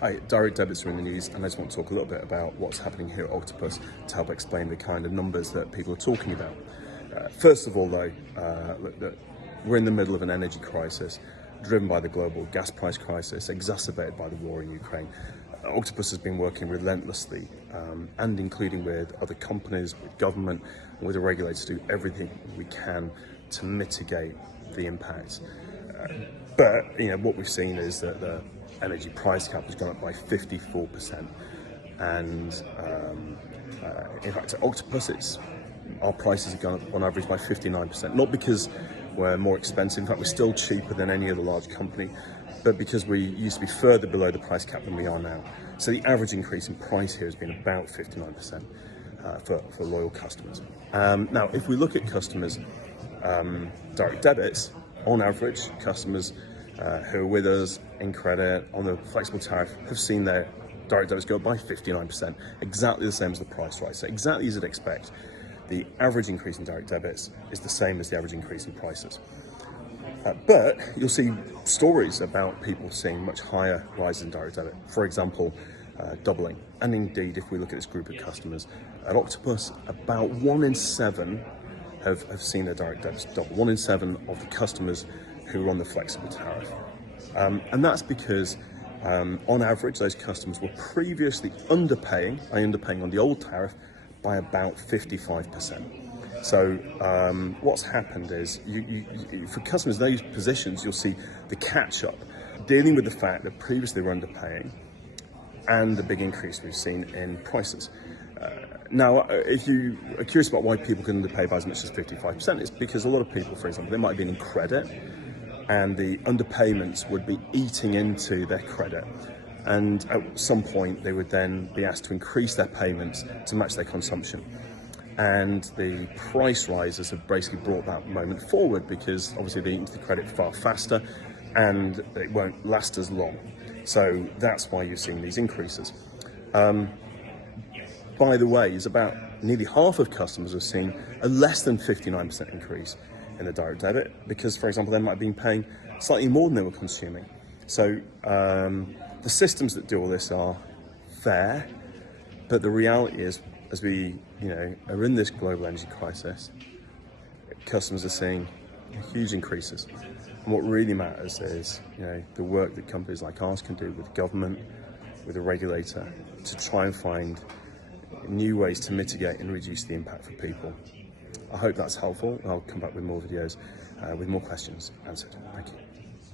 Hi, direct debits are in the news, and I just want to talk a little bit about what's happening here at Octopus to help explain the kind of numbers that people are talking about. First of all, though, we're in the middle of an energy crisis driven by the global gas price crisis, exacerbated by the war in Ukraine. Octopus has been working relentlessly, and including with other companies, with government, and with the regulators, to do everything we can to mitigate the impacts. But what we've seen is that the energy price cap has gone up by 54%, and in fact at Octopus our prices have gone up on average by 59%, not because we're more expensive, in fact we're still cheaper than any other large company, but because we used to be further below the price cap than we are now. So the average increase in price here has been about 59% for loyal customers. Now if we look at customers' direct debits, on average customers who are with us in credit on the flexible tariff have seen their direct debits go up by 59%, exactly the same as the price rise. So exactly as you'd expect, the average increase in direct debits is the same as the average increase in prices. But you'll see stories about people seeing much higher rises in direct debit, for example, doubling. And indeed, if we look at this group of customers at Octopus, about 1 in 7 have seen their direct debits double. 1 in 7 of the customers who are on the flexible tariff. And that's because on average those customers were previously underpaying on the old tariff by about 55%. So what's happened is for customers in those positions, you'll see the catch up dealing with the fact that previously they were underpaying and the big increase we've seen in prices. Now, if you are curious about why people can underpay by as much as 55%, it's because a lot of people, for example, they might have been in credit and the underpayments would be eating into their credit. And at some point, they would then be asked to increase their payments to match their consumption. And the price rises have basically brought that moment forward because obviously they eat into the credit far faster and it won't last as long. So that's why you're seeing these increases. By the way, is about nearly half of customers have seen a less than 59% increase in the direct debit because, for example, they might have been paying slightly more than they were consuming. So the systems that do all this are fair, but the reality is, as we are in this global energy crisis, customers are seeing huge increases. And what really matters is the work that companies like ours can do with government, with the regulator, to try and find new ways to mitigate and reduce the impact for people. I hope that's helpful. I'll come back with more videos with more questions answered. Thank you.